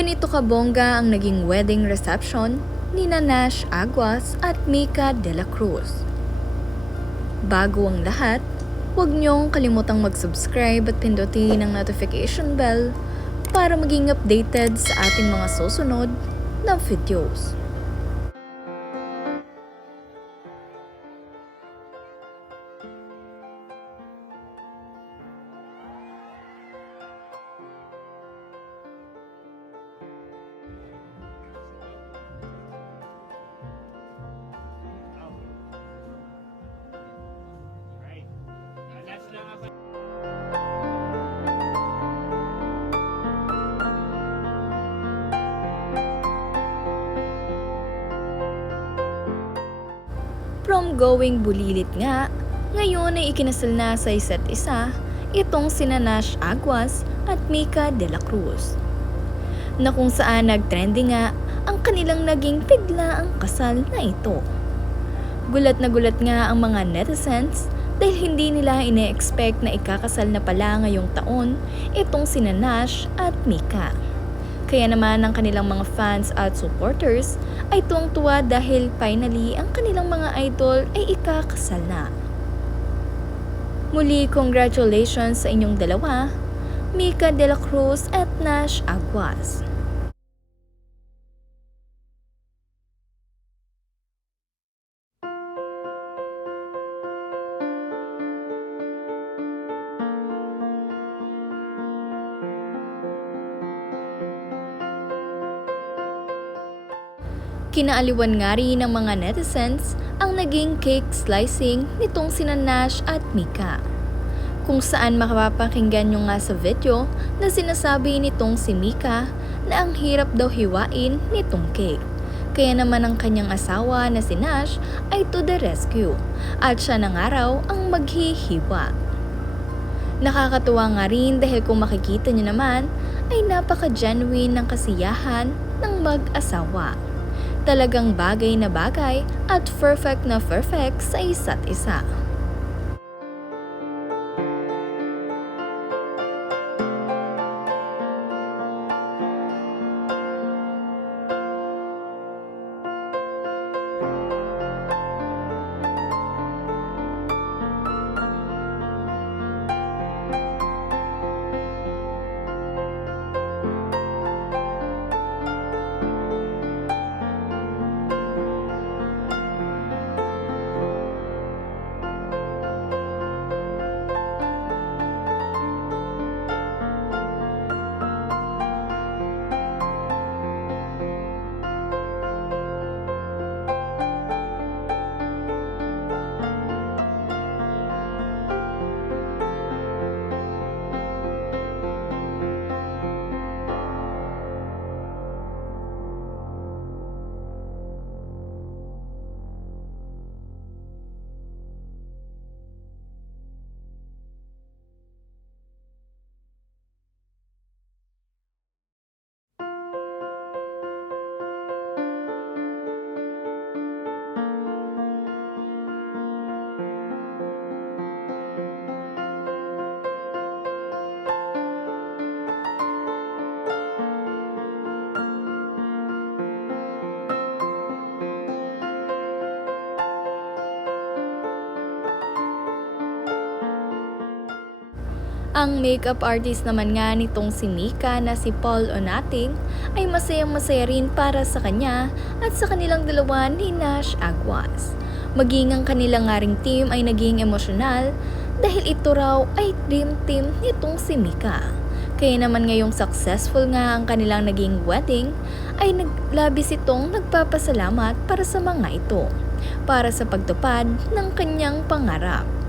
Ganito kabongga ang naging wedding reception ni Nash Aguas at Mika De La Cruz. Bago ang lahat, huwag niyong kalimutang mag-subscribe at pindutin ang notification bell para maging updated sa ating mga susunod na videos. From going bulilit nga, ngayon ay ikinasal na sa isa't isa itong sina Nash Aguas at Mika De La Cruz. Na kung saan nag-trending nga ang kanilang naging biglaang kasal na ito. Gulat na gulat nga ang mga netizens dahil hindi nila ine-expect na ikakasal na pala ngayong taon itong sina Nash at Mika. Kaya naman ang kanilang mga fans at supporters ay tuwang-tuwa dahil finally ang kanilang mga idol ay ikakasal na. Muli, congratulations sa inyong dalawa, Mika De La Cruz at Nash Aguas. Kinaaliwan nga rin ng mga netizens ang naging cake slicing nitong sina Nash at Mika. Kung saan makapapakinggan nyo nga sa video na sinasabi nitong si Mika na ang hirap daw hiwain nitong cake. Kaya naman ang kanyang asawa na si Nash ay to the rescue at siya na nga raw ang maghihiwa. Nakakatuwa nga rin dahil kung makikita nyo naman ay napaka-genuine ng kasiyahan ng mag-asawa. Talagang bagay na bagay at perfect na perfect sa isa't isa. Ang makeup artist naman nga nitong si Mika na si Paul Onating ay masayang-masaya rin para sa kanya at sa kanilang dalawa ni Nash Aguas. Maging ang kanilang nga ring team ay naging emosyonal dahil ito raw ay dream team nitong si Mika. Kaya naman ngayong successful nga ang kanilang naging wedding ay naglabis itong nagpapasalamat para sa mga ito para sa pagtupad ng kanyang pangarap.